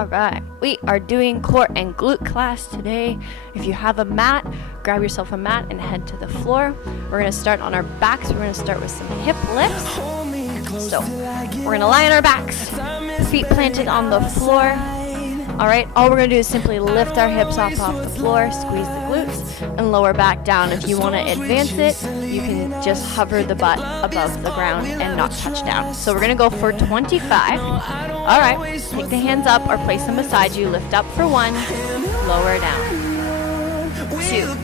Alright, we are doing core and glute class today. If you have a mat, grab yourself a mat and head to the floor. We're going to start on our backs. We're going to start with some hip lifts. So, we're going to lie on our backs, feet planted on the floor. Alright, all we're going to do is simply lift our hips off the floor, squeeze the glutes, and lower back down. If you want to advance it, you can just hover the butt above the ground and not touch down. So we're going to go for 25. Alright, take the hands up or place them beside you. Lift up for 1, lower down. 2,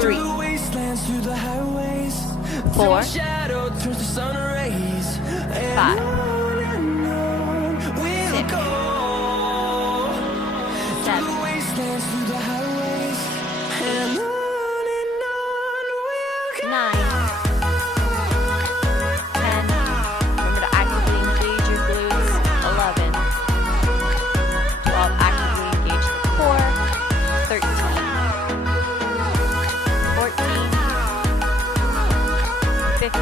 3, 4, 5, 9, 10. Remember to actively engage your glutes. 11, 12. Actively engage the core. 13, 14, 15,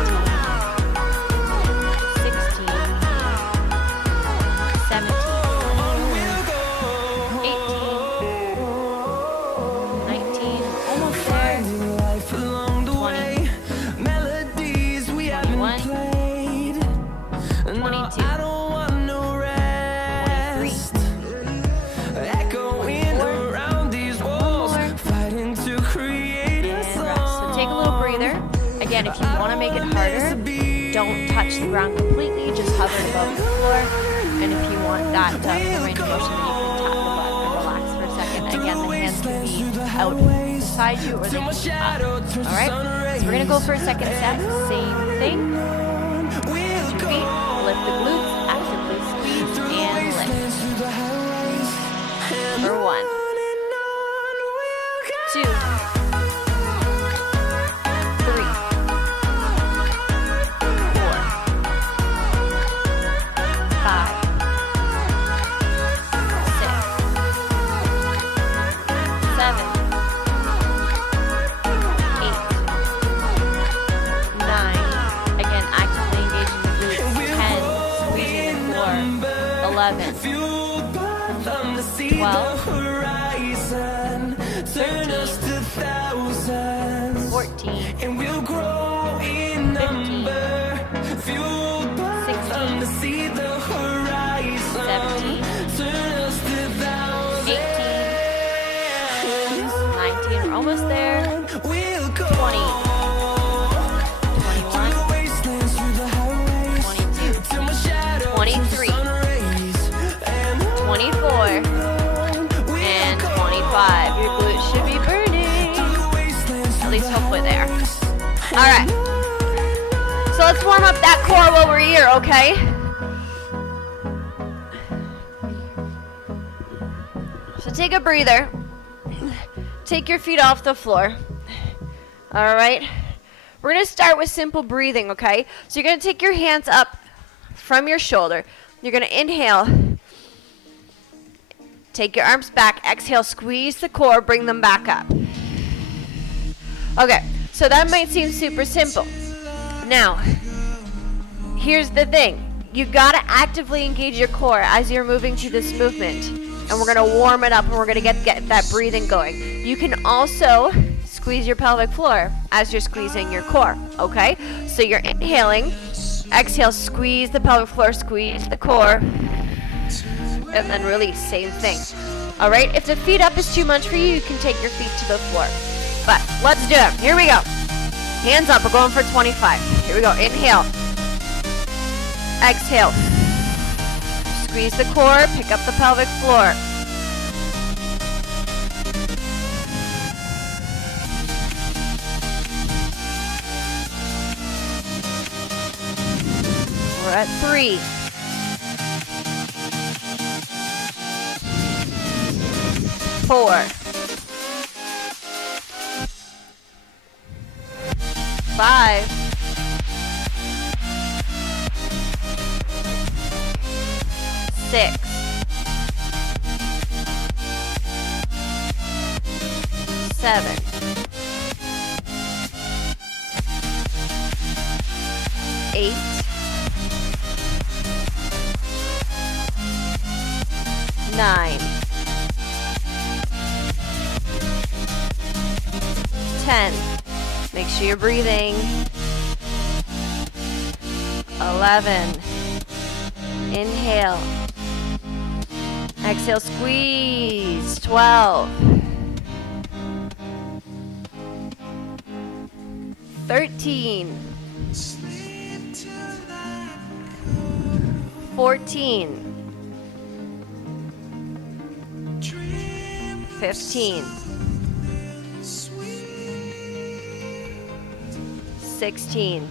16, 17, 18, 19. Almost there. 22, 23. Take a little breather. Again, if you want to make it harder, don't touch the ground completely, just hover above the floor. And if you want that range of motion, then you can tap the butt and relax for a second. Again, the hands can be out beside you or they can be up. Alright? So we're going to go for a second set. Same thing. Lift your feet, lift the glutes, actively squeeze and lift. For 1, 2, 3, 4, 5, 6, 7, 8, 9. Again, actively engaging the glutes. 10, squeezing the core. 11, 12, 13, 14, 15, 16, 17, 18, 19. We're almost there. 20, 21, 22, 23, 24, and 25. Your glutes should be burning. At least hopefully there. Alright. So let's warm up that core while we're here, okay? So take a breather. Take your feet off the floor. Alright? We're going to start with simple breathing, okay? So you're going to take your hands up from your shoulder. You're going to inhale. Take your arms back. Exhale, squeeze the core, bring them back up. Okay, so that might seem super simple. Now, here's the thing. You gotta actively engage your core as you're moving to this movement. And we're gonna warm it up and we're gonna get that breathing going. You can also squeeze your pelvic floor as you're squeezing your core, okay? So you're inhaling, exhale, squeeze the pelvic floor, squeeze the core, and then release, same thing. All right, if the feet up is too much for you, you can take your feet to the floor. But let's do it. Here we go. Hands up, we're going for 25. Here we go, inhale. Exhale. Squeeze the core, pick up the pelvic floor. We're at 3. 4, 5, 6, 7, 8, 9, 10. Make sure you're breathing. 11. Inhale. Exhale, squeeze. 12. 13. 14. 15. 16.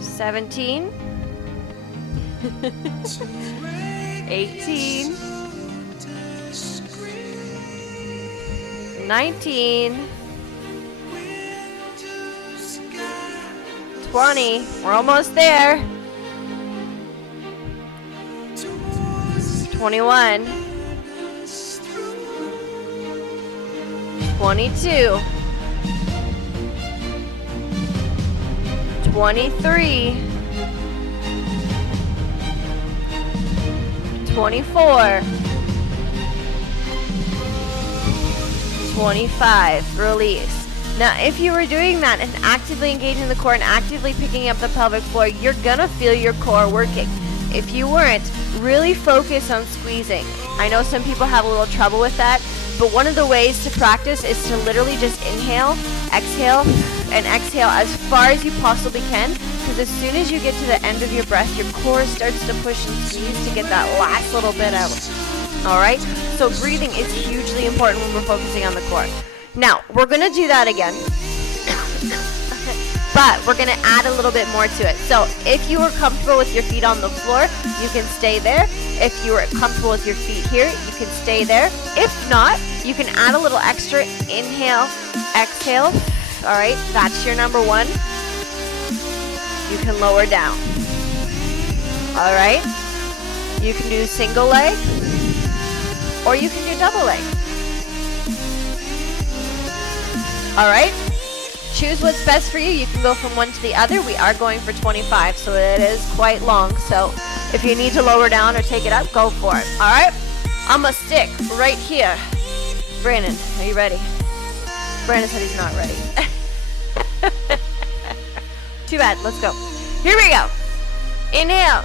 17. 18. 19. 20. We're almost there. 21. 22. 23. 24. 25. Release. Now, if you were doing that and actively engaging the core and actively picking up the pelvic floor, you're gonna feel your core working. If you weren't, really focus on squeezing. I know some people have a little trouble with that, but one of the ways to practice is to literally just inhale, exhale, and exhale as far as you possibly can, because as soon as you get to the end of your breath, your core starts to push and squeeze to get that last little bit out. All right? So breathing is hugely important when we're focusing on the core. Now, we're going to do that again, but we're going to add a little bit more to it. So if you are comfortable with your feet on the floor, you can stay there. If you are comfortable with your feet here, you can stay there. If not, you can add a little extra. Inhale, exhale. All right, that's your number one. You can lower down. All right, you can do single leg, or you can do double leg. All right, choose what's best for you. You can go from one to the other. We are going for 25, so it is quite long. So if you need to lower down or take it up, go for it. All right, I'm gonna stick right here. Brandon, are you ready? Brandon said he's not ready. Too bad, let's go. Here we go. Inhale.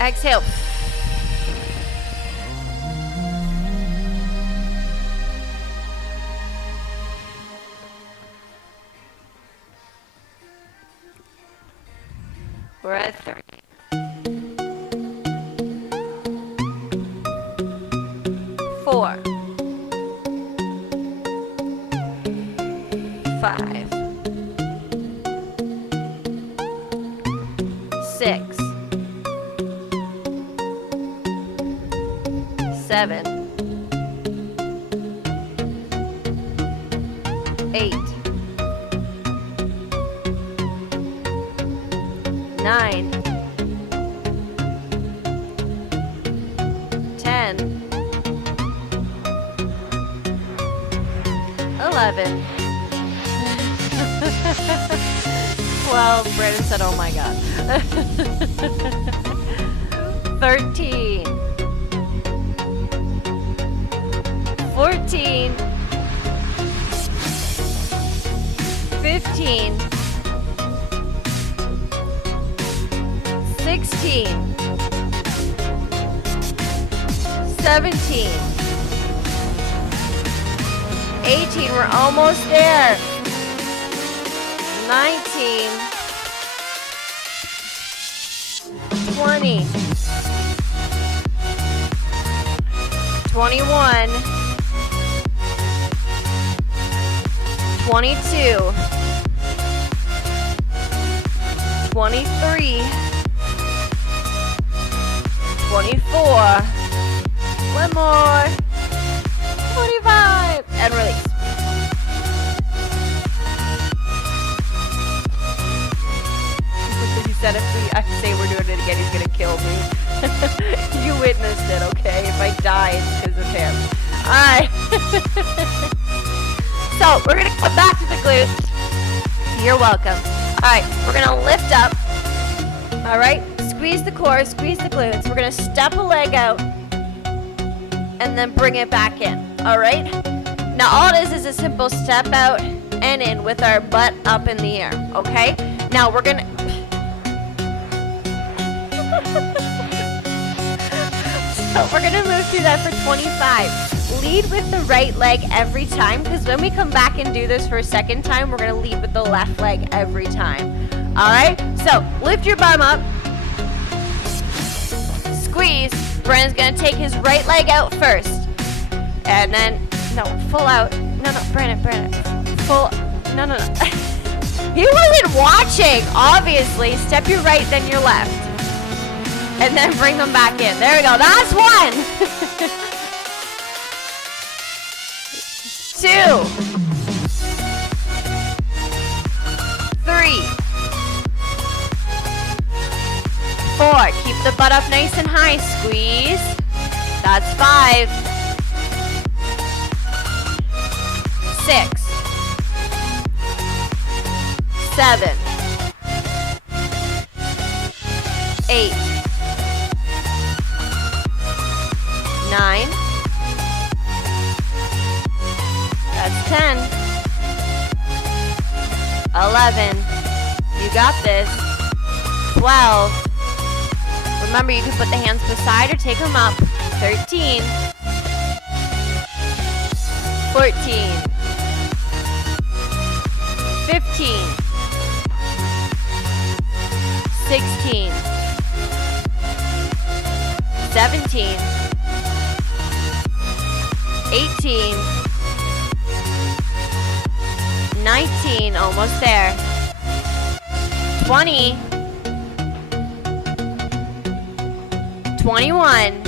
Exhale. We're at 3. 4. 5. 6. 7. 8. 9, 10, 11, 12, Brandon said, oh my God, 13, 14, 15, 16, 17, 18, we're almost there, 19, 20, 21, 22, 23, 24, one more, 25, and release. He said if I say we're doing it again, he's gonna kill me. You witnessed it, okay? If I die, it's because of him. Alright. So, we're gonna come back to the glutes. You're welcome. Alright, we're gonna lift up. Alright? Squeeze the core, squeeze the glutes. We're gonna step a leg out and then bring it back in, all right? Now all it is a simple step out and in with our butt up in the air, okay? Now we're gonna, so we're gonna move through that for 25. Lead with the right leg every time, because when we come back and do this for a second time, we're gonna lead with the left leg every time. All right, so lift your bum up, squeeze. Brandon's gonna take his right leg out first, and then, no, full out. No, Brandon, full, no. He wasn't watching, obviously. Step your right, then your left, and then bring them back in. There we go, that's one. 2, 3, 4. Keep the butt up nice and high. Squeeze. That's 5. 6, 7, 8, 9. That's 10. 11. You got this. 12. Remember, you can put the hands beside or take them up. 13. 14. 15. 16. 17. 18. 19, almost there. 20. 21.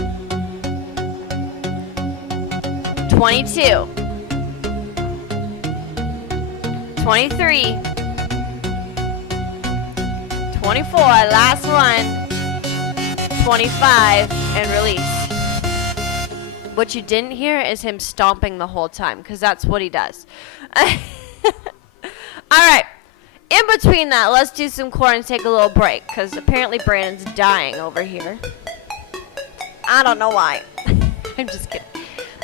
22. 23. 24, last one. 25, and release. What you didn't hear is him stomping the whole time, because that's what he does. Alright, in between that, let's do some core and take a little break, because apparently Brandon's dying over here. I don't know why. I'm just kidding.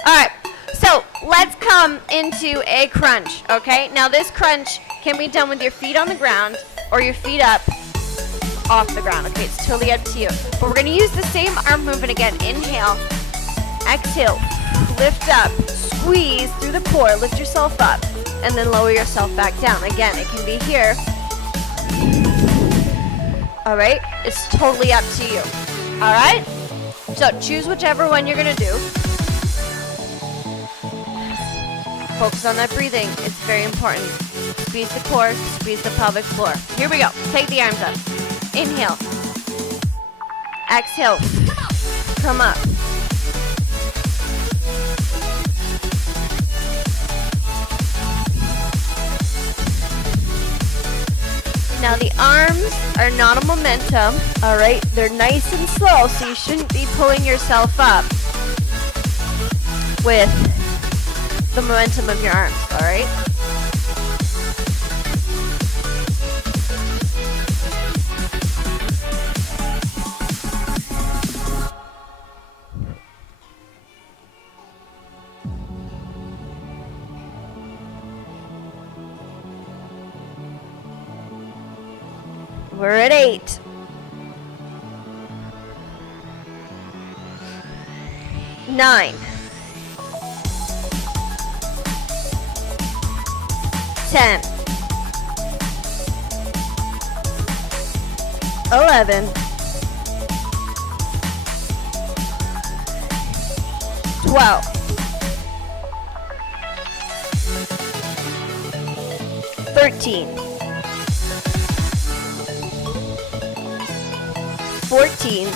Alright, so let's come into a crunch, okay? Now this crunch can be done with your feet on the ground or your feet up off the ground, okay? It's totally up to you. But we're going to use the same arm movement again. Inhale, exhale, lift up, squeeze through the core, lift yourself up, and then lower yourself back down. Again, it can be here. All right? It's totally up to you. All right? So choose whichever one you're going to do. Focus on that breathing. It's very important. Squeeze the core, squeeze the pelvic floor. Here we go. Take the arms up. Inhale. Exhale. Come up. Now the arms are not a momentum, all right? They're nice and slow, so you shouldn't be pulling yourself up with the momentum of your arms, all right? We're at 8. 9. 10. 11. 12. 13. 14,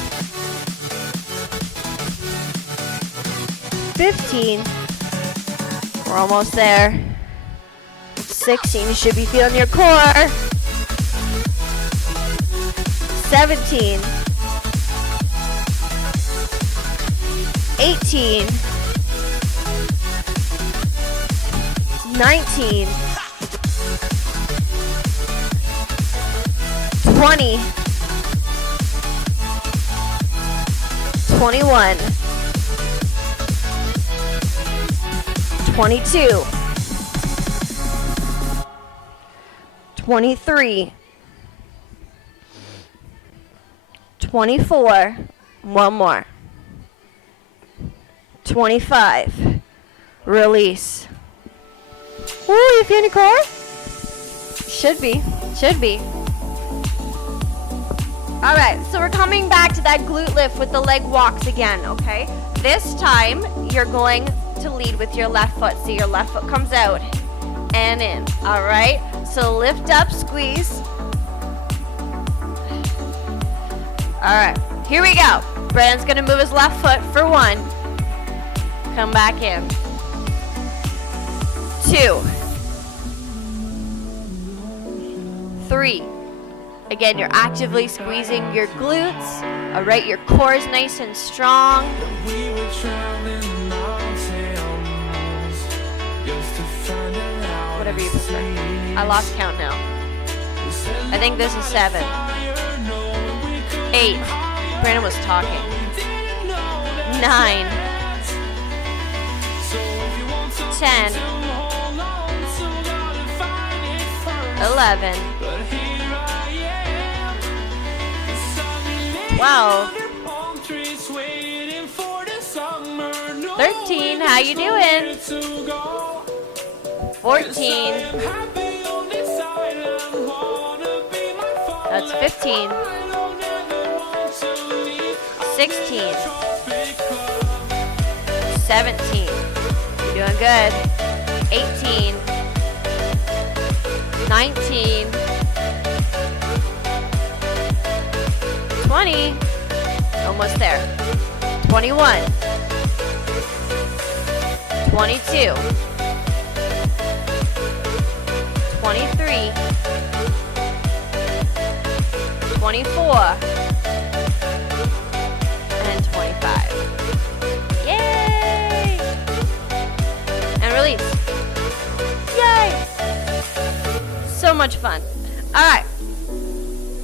15, we're almost there, 16, you should be feeling your core, 17, 18, 19, 20, 21, 22, 23, 24, one more, 25, release. Ooh, you feel any core? Should be. All right, so we're coming back to that glute lift with the leg walks again, okay? This time, you're going to lead with your left foot. So your left foot comes out and in, all right? So lift up, squeeze. All right, here we go. Brandon's gonna move his left foot for 1. Come back in. 2, 3. Again, you're actively squeezing your glutes. All right, your core is nice and strong. Whatever you prefer. I lost count now. I think this is 7. 8. Brandon was talking. 9. 10. 11. 12. 13. How you doing? 14. That's 15. 16. 17. You're doing good. 18. 19. 20. Almost there. 21. 22. 23. 24. And 25. Yay! And release. Yay! So much fun. All right.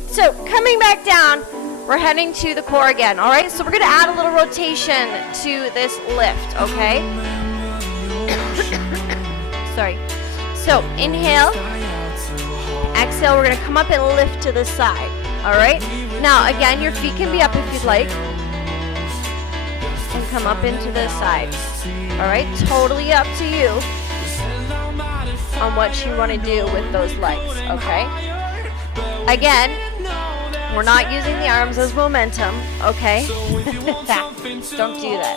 So coming back down, we're heading to the core again. All right. So we're going to add a little rotation to this lift. Okay. Sorry. So inhale. Exhale. We're going to come up and lift to the side. All right. Now again, your feet can be up if you'd like. And come up into the side. All right. Totally up to you on what you want to do with those legs. Okay. Again, we're not using the arms as momentum, okay? Don't do that.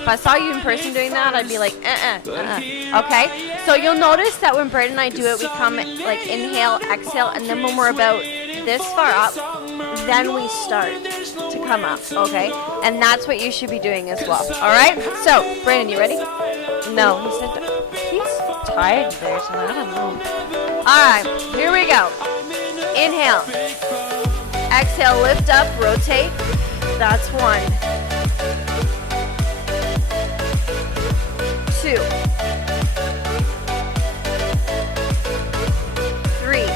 If I saw you in person doing that, I'd be like, Okay? So you'll notice that when Brandon and I do it, we come like inhale, exhale, and then when we're about this far up, then we start to come up, okay? And that's what you should be doing as well, all right? So, Brandon, you ready? No, he said he's tired there, so I don't know. All right, here we go. Inhale. Exhale, lift up, rotate. That's 1. 2. 3.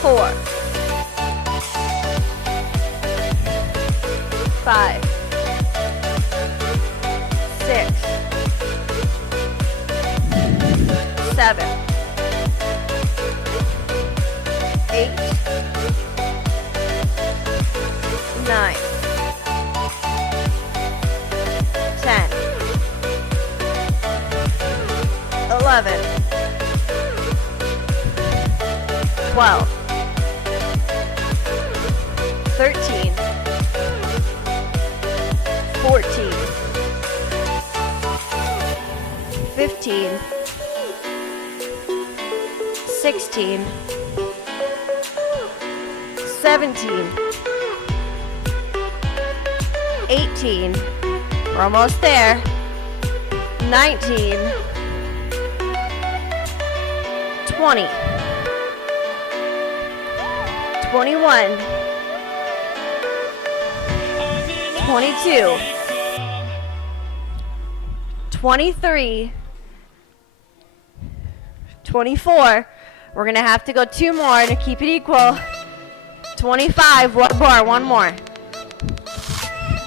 4. 5. 6. 7. 8, 9, 10, 11, 12, 13, 14, 15, 16, 17, 18, we're almost there, 19, 20, 21, 22, 23, 24, we're gonna have to go 2 more to keep it equal, 25, one more.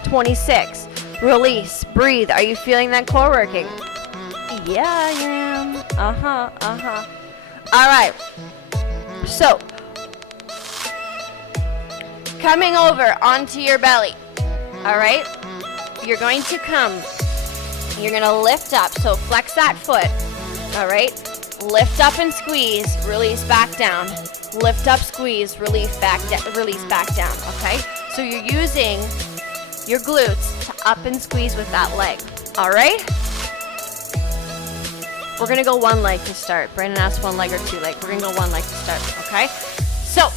26, release, breathe. Are you feeling that core working? Yeah, I am. All right, so coming over onto your belly. All right, you're going to you're going to lift up, so flex that foot. All right, lift up and squeeze, release back down. Lift up, squeeze, release back down, okay? So you're using your glutes to up and squeeze with that leg, all right? We're gonna go one leg to start. Brandon asked one leg or two leg. We're gonna go one leg to start, okay? So,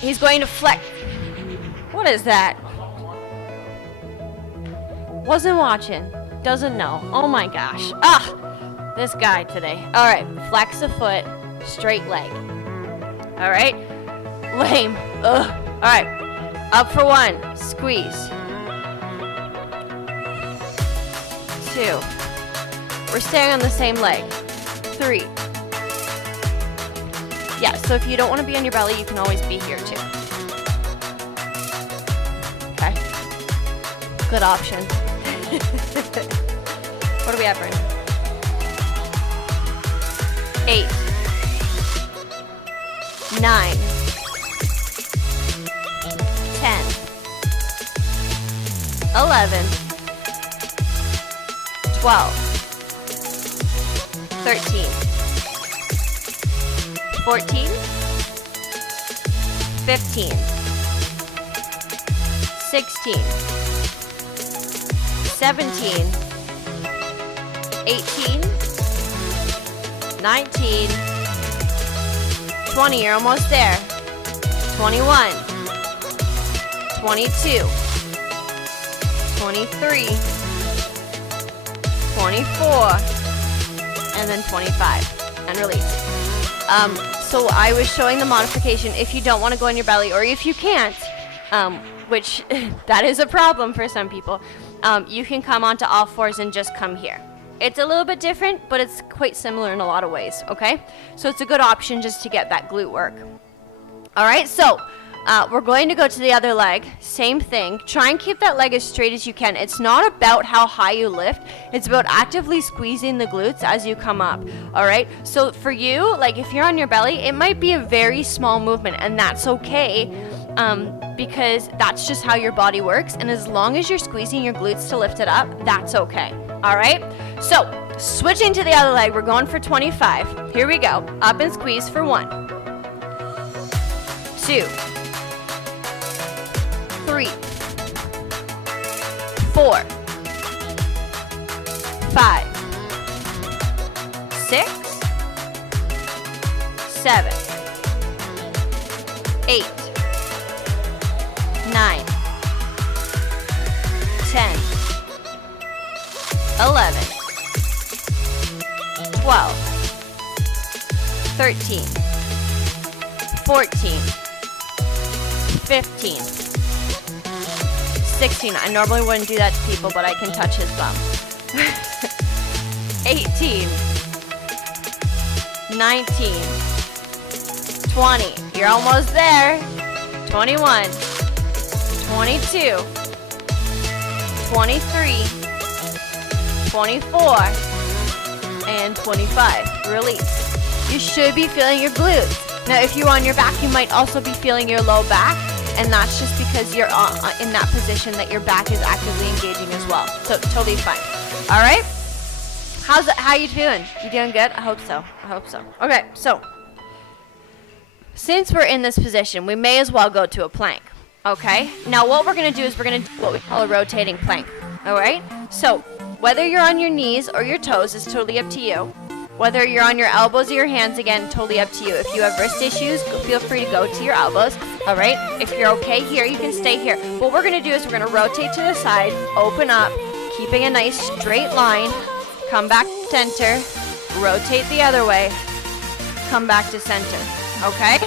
he's going to flex. What is that? Wasn't watching, doesn't know. Oh my gosh, this guy today. All right, flex the foot, straight leg. All right, lame. All right, up for one, squeeze. 2, we're staying on the same leg. 3, yeah, so if you don't want to be on your belly, you can always be here too. Okay, good option. What do we have, Brandon? 8, 9, 10, 11, 12, 13, 14, 15, 16, 17, 18, 19, 20, you're almost there. 21, 22, 23, 24, and then 25, and release. So I was showing the modification if you don't want to go on your belly, or if you can't, which that is a problem for some people, you can come onto all fours and just come here. It's a little bit different, but it's quite similar in a lot of ways, okay? So it's a good option just to get that glute work. All right, so we're going to go to the other leg. Same thing. Try and keep that leg as straight as you can. It's not about how high you lift. It's about actively squeezing the glutes as you come up, all right? So for you, like if you're on your belly, it might be a very small movement, and that's okay. Because that's just how your body works, and as long as you're squeezing your glutes to lift it up, that's okay. All right, so switching to the other leg, we're going for 25. Here we go. Up and squeeze for 1, 2, 3, 4, 5, 6, 7, 8, 9, 10, 11, 12, 13, 14, 15, 16. I normally wouldn't do that to people, but I can touch his bum. 18, 19, 20. You're almost there. 21, 22, 23, 24, and 25. Release. You should be feeling your glutes. Now, if you're on your back, you might also be feeling your low back, and that's just because you're in that position that your back is actively engaging as well. So totally fine. All right. How you doing? You doing good? I hope so. Okay, so since we're in this position, we may as well go to a plank. Okay. Now, what we're gonna do is we're gonna do what we call a rotating plank. All right. So whether you're on your knees or your toes is totally up to you. Whether you're on your elbows or your hands, again, totally up to you. If you have wrist issues, feel free to go to your elbows, all right? If you're okay here, you can stay here. What we're gonna do is we're gonna rotate to the side, open up, keeping a nice straight line, come back to center, rotate the other way, come back to center, okay?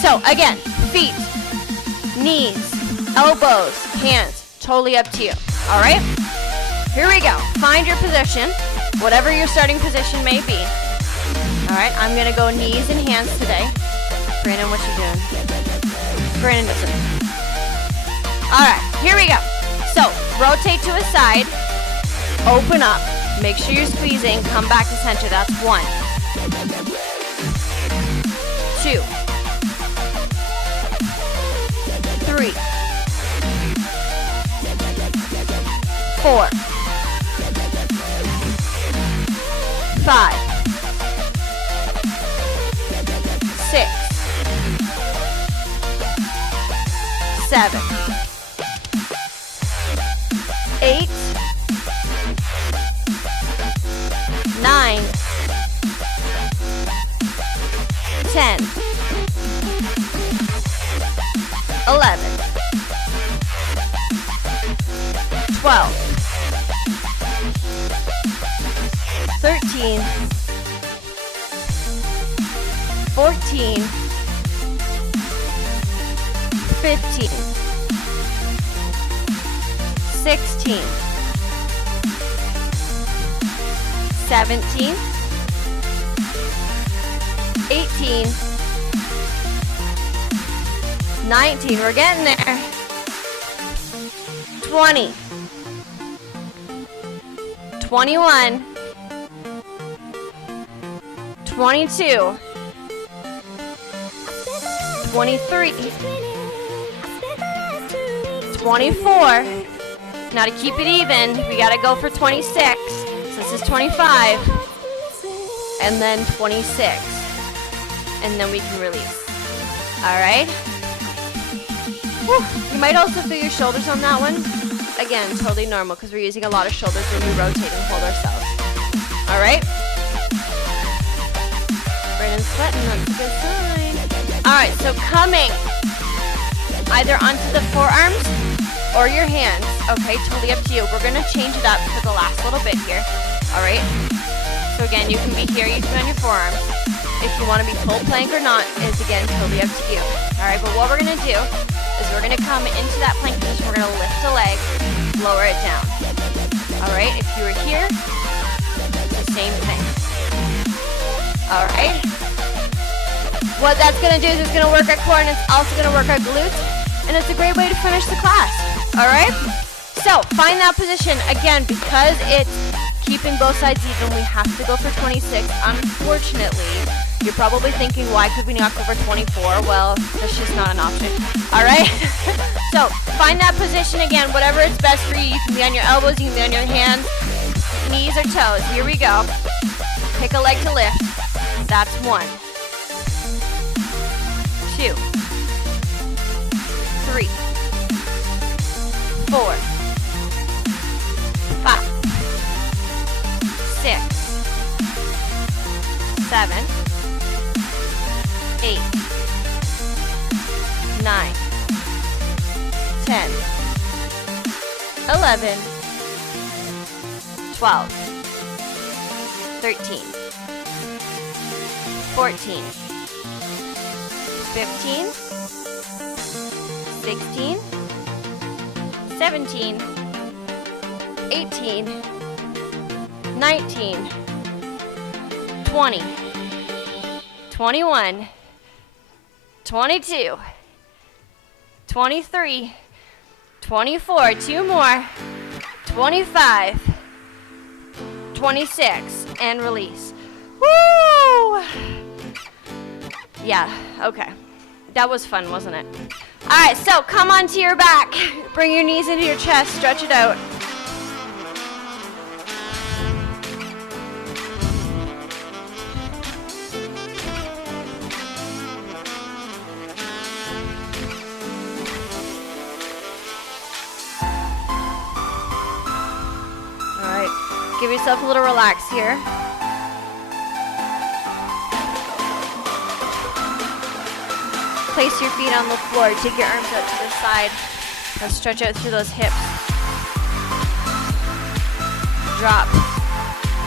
So again, feet, knees, elbows, hands, totally up to you, all right? Here we go. Find your position, whatever your starting position may be. All right, I'm gonna go knees and hands today. Brandon, what you doing? Brandon doesn't. All right, here we go. So rotate to a side, open up, make sure you're squeezing, come back to center. That's 1, 2, 3, 4, 5, 6, 7, 8, 9, 10, 11, 12, 13, 14, 15, 16, 17, 18, 19, we're getting there, 20, 21, 22, 23, 24. Now to keep it even, we gotta go for 26. So this is 25, and then 26, and then we can release. All right. Whew. You might also feel your shoulders on that one. Again, totally normal because we're using a lot of shoulders when we rotate and hold ourselves. All right. Brandon's sweating, that's a good sign. All right, so coming either onto the forearms or your hands. Okay, totally up to you. We're gonna change it up for the last little bit here. All right. So again, you can be here, you can be on your forearms. If you want to be full plank or not is again totally up to you. All right, but what we're gonna do is we're gonna come into that plank position. We're gonna lift a leg, lower it down. All right. If you were here, the same thing. All right. What that's gonna do is it's gonna work our core and it's also gonna work our glutes, and it's a great way to finish the class. All right. So find that position again because it's keeping both sides even. We have to go for 26. Unfortunately, you're probably thinking, why could we not go for 24? Well, that's just not an option. All right. So find that position again, whatever is best for you. You can be on your elbows, you can be on your hands, knees or toes. Here we go. Pick a leg to lift. That's 1, 2, 3, 4, 5, 6, 7, 8, 9, 10, 11, 12, 13, 14, 15, 16, 17, 18, 19, 20, 21, 22, 23, 24, 2 more, 25, 26, and release. Woo! Yeah, okay. That was fun, wasn't it? All right, so come onto your back. Bring your knees into your chest, stretch it out. All right, give yourself a little relax here. Place your feet on the floor. Take your arms out to the side. And stretch out through those hips. Drop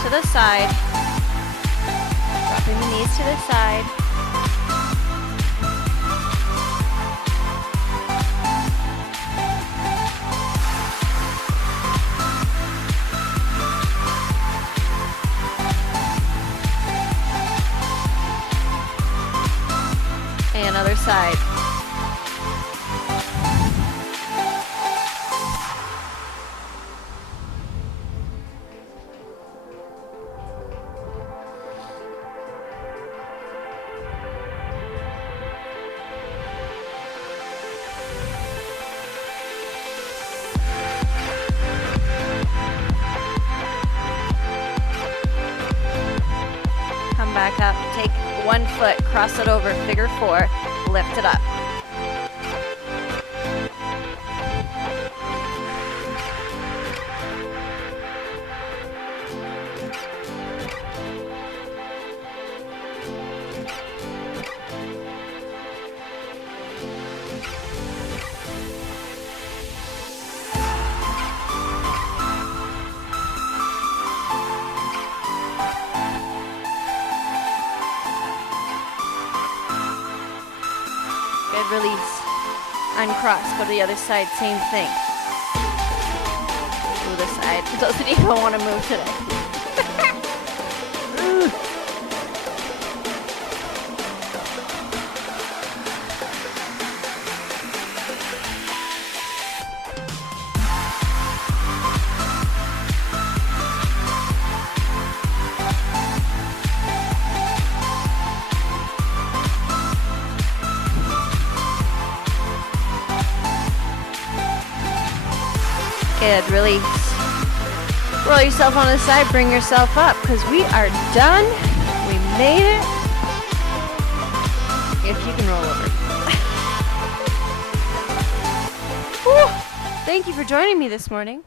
to the side. Dropping the knees to the side. And other side. up. Take one foot, cross it over, figure 4, lift it up. Good, release. Uncross, go to the other side, same thing. Ooh, this side. For those of you who don't want to move today. Good, release. Roll yourself on the side, bring yourself up, because we are done. We made it. If you can roll over. Whew. Thank you for joining me this morning.